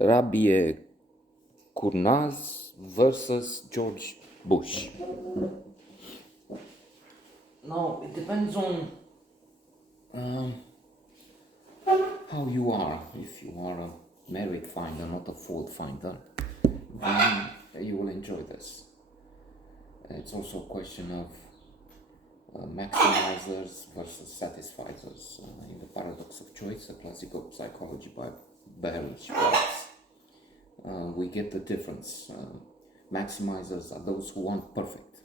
Rabiye Kurnaz versus George Bush. Now, it depends on um, how you are. If you are a merit finder, not a fault finder, then you will enjoy this. It's also a question of maximizers versus satisficers. In the paradox of choice, a classical psychology by Barry Schwartz, we get the difference. Maximizers are those who want perfect.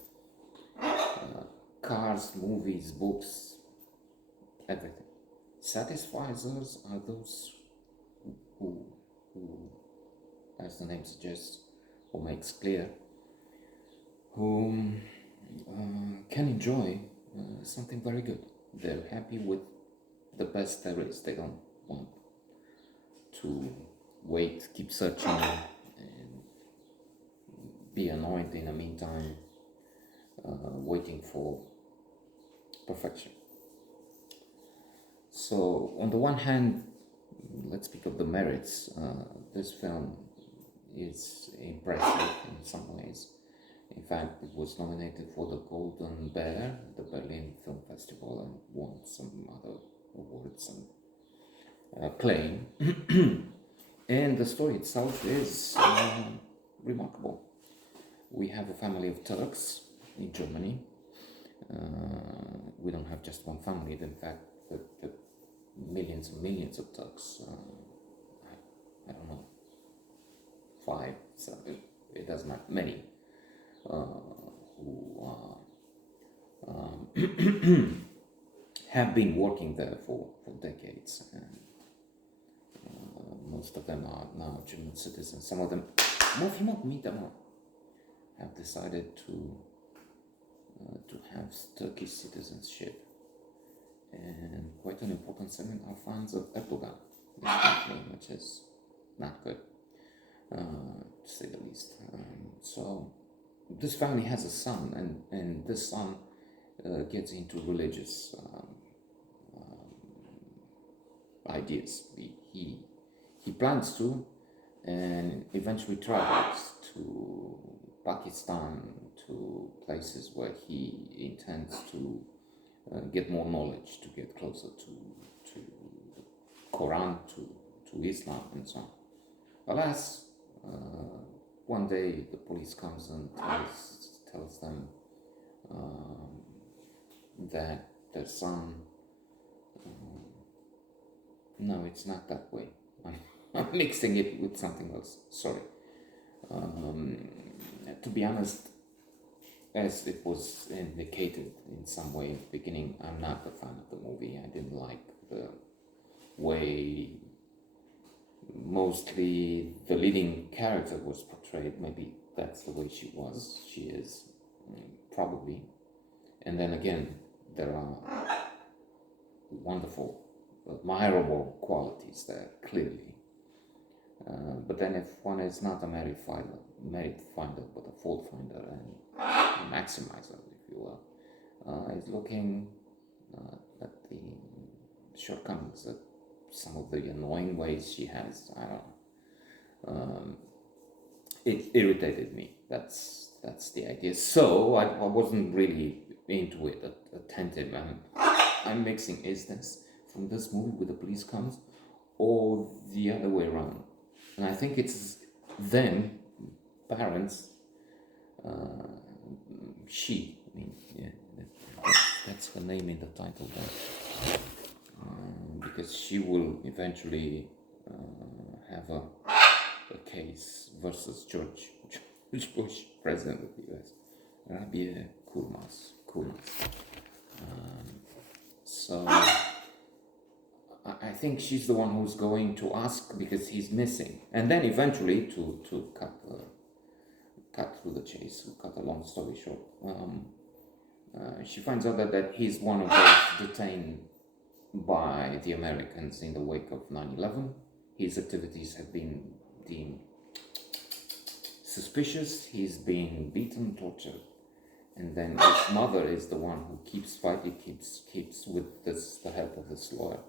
Cars, movies, books, everything. Satisficers are those who, as the name suggests, or makes clear, who can enjoy something very good. They're happy with the best there is. They don't want to wait, keep searching, and be annoyed in the meantime, waiting for perfection. So, on the one hand, let's speak of the merits. This film is impressive in some ways. In fact, it was nominated for the Golden Bear, the Berlin Film Festival, and won some other awards and acclaim. And the story itself is remarkable. We have a family of Turks in Germany. We don't have just one family. In fact, the millions and millions of Turks. I don't know, 5, 7. It doesn't matter. Many who have been working there for decades, and most of them are now German citizens. Some of them, have decided to have Turkish citizenship, and quite an important segment are fans of Erdogan, which is not good, to say the least. So this family has a son, and this son gets into religious ideas. He plans to, and eventually travels to Pakistan, to places where he intends to get more knowledge, to get closer to the Quran, to Islam, and so on. Alas, one day the police comes and tells them that their son, no, it's not that way. I'm mixing it with something else. Sorry. To be honest, as it was indicated in some way at the beginning, I'm not a fan of the movie. I didn't like the way mostly the leading character was portrayed. Maybe that's the way she is, probably. And then again, there are wonderful, admirable qualities there, clearly. But then if one is not a merit finder, but a fault finder and a maximizer, if you will, is looking at the shortcomings, at some of the annoying ways she has. I don't know. It irritated me. That's the idea. So I wasn't really into it, attentive. I'm mixing, is this from this movie where the police comes, or the other way around? And I think it's then parents, she, I mean, yeah, that's her name in the title there, because she will eventually have a case versus George Bush, president of the US, Rabiye Kurnaz. So I think she's the one who's going to ask because he's missing, and then eventually to cut through the chase, to cut a long story short, she finds out that he's one of those detained by the Americans in the wake of 9/11. His activities have been deemed suspicious. He's been beaten, tortured, and then his mother is the one who keeps fighting, keeps with the help of this lawyer,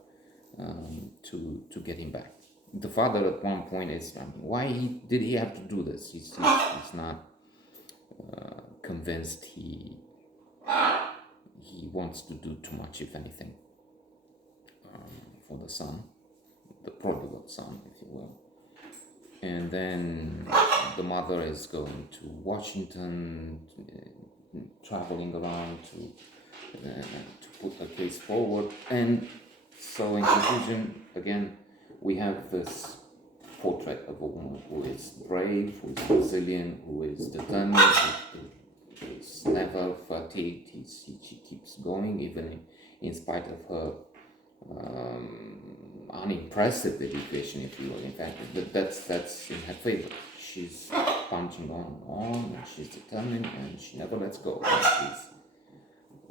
to get him back. the father at one point is, I mean, why did he have to do this? He's not convinced he wants to do too much, if anything, for the son, the prodigal son, if you will. And then the mother is going to Washington, traveling around to put her case forward. And so in conclusion, again, we have this portrait of a woman who is brave, who is resilient, who is determined, who is never fatigued. She keeps going, even in spite of her unimpressive education, if you will. In fact, that's in her favor. She's punching on, and she's determined, and she never lets go. And she's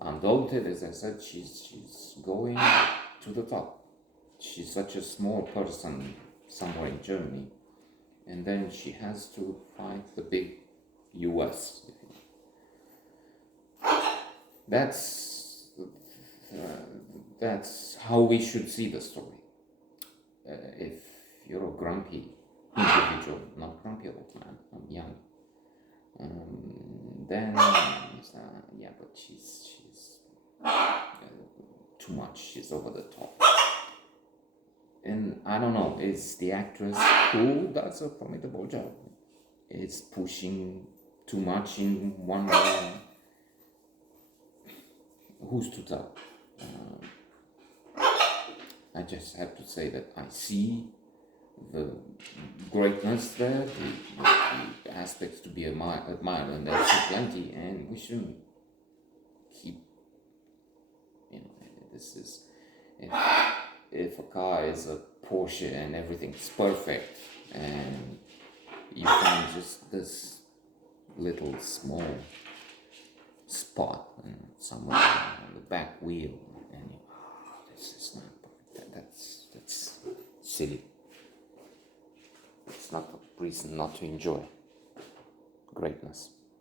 undaunted, as I said. She's going to the top. She's such a small person somewhere in Germany, and then she has to fight the big U.S. That's how we should see the story. If you're a grumpy individual, not grumpy old man, I'm young, then yeah, but she's too much. She's over the top. And I don't know, it's the actress who does a formidable job. It's pushing too much in one way. Who's to tell? I just have to say that I see the greatness there, the aspects to be admired, and there's plenty, and we shouldn't keep, this is, if a car is a Porsche and everything's perfect, and you find just this little small spot somewhere on the back wheel, and this is not perfect. That's silly. It's not a reason not to enjoy greatness.